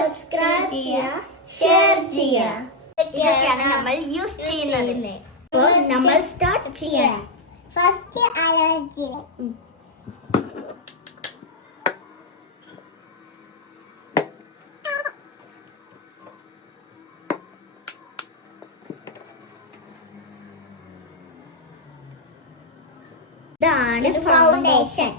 Subscribe ചെയ്യുക, share ചെയ്യുക. ഇതൊക്കെയാണ് നമ്മൾ യൂസ് ചെയ്യുന്നത്. അപ്പോൾ നമ്മൾ സ്റ്റാർട്ട് ചെയ്യാം. First allergy. ഇതാണ് ഫൗണ്ടേഷൻ.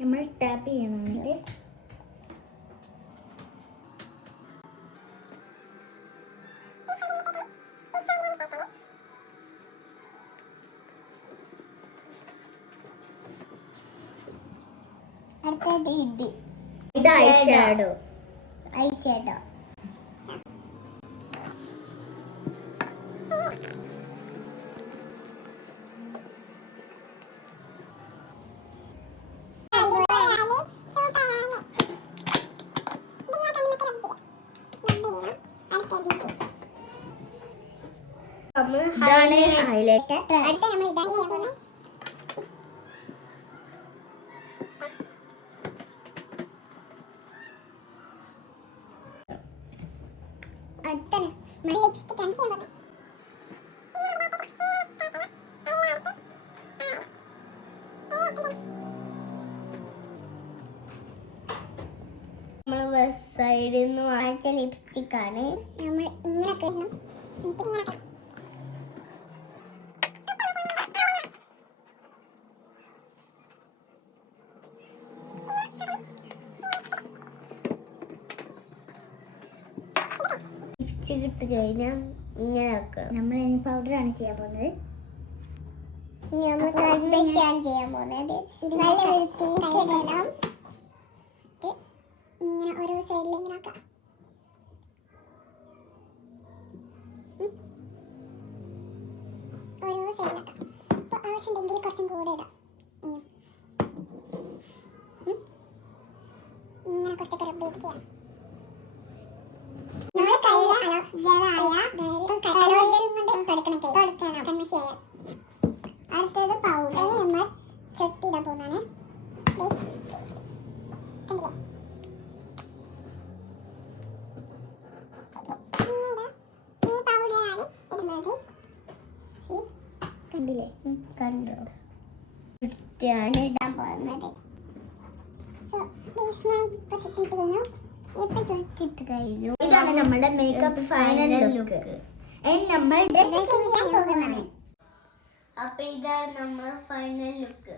നമ്മൾ ടാപ്പ് ചെയ്യുന്നുണ്ട്. അടുത്തത് ഇത് ഐഷാഡോ. ഐഷാഡോ. ഇതാണ് ഹൈലൈറ്റർ. അടുത്ത നമ്മൾ ഇതാണ് ചെയ്യാൻ പോകുന്നത്. അടുത്ത നമ്മൾ ലിപ്സ്റ്റിക് ആണ് ചെയ്യാൻ പോകുന്നത്. നമ്മൾ സൈഡിൽ നിന്ന് വാങ്ങിച്ച ലിപ്സ്റ്റിക് ആണ്. നമ്മൾ ഇങ്ങനെ ഇടണം. എന്നിട്ട് ഇങ്ങനെ ലിപ്സ്റ്റിക് ഇട്ട് കഴിഞ്ഞാൽ ഇങ്ങനെ ആക്കണം. നമ്മൾ ഇനി പൗഡറാണ് ചെയ്യാൻ പോകുന്നത്. നമ്മൾ കൺഫെഷൻ ചെയ്യാൻ പോകുന്നത്. നല്ല വൃത്തിയിലിടണം. ഇങ്ങനെ ഓരോ സൈഡിൽ ഇങ്ങനെ ആക്കാം. ഓരോ സൈഡിലാക്കാം. അപ്പോൾ ആവശ്യമുണ്ടെങ്കിൽ കുറച്ചും കൂടെ ഇടാം. ഇങ്ങനെ കുറച്ചൊക്കെ റബ്ബ് ചെയ്ത് ചെയ്യാം. നമ്മുടെ കയ്യിലെ തുടക്കണം കൺമഷി. അടുത്തത് പൗഡർ. നമ്മൾ ചൊട്ടിയിടാൻ പോകുന്നതാണ്. കണ്ടില്ലേ? കണ്ടോ? ആണ് ഇടാൻ പോകുന്നത്. ഇതാണ് നമ്മുടെ മേക്കപ്പ് ഫൈനൽ ലുക്ക്. നമ്മൾ ഡ്രസ് ചെയ്യാൻ പോകുന്നതാണ്. അപ്പൊ ഇതാണ് നമ്മുടെ ഫൈനൽ ലുക്ക്.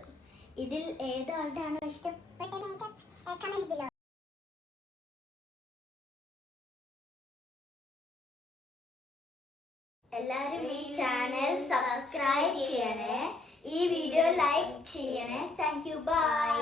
ഇതിൽ ഏതാൾട്ടാണ് ഇഷ്ടപ്പെട്ട മേക്കപ്പ് കമന്റ് ബിലോ. എല്ലാവരും ഈ ചാനൽ സബ്സ്ക്രൈബ് ചെയ്യണേ, ഈ വീഡിയോ ലൈക്ക് ചെയ്യണേ. Thank you. ബൈ.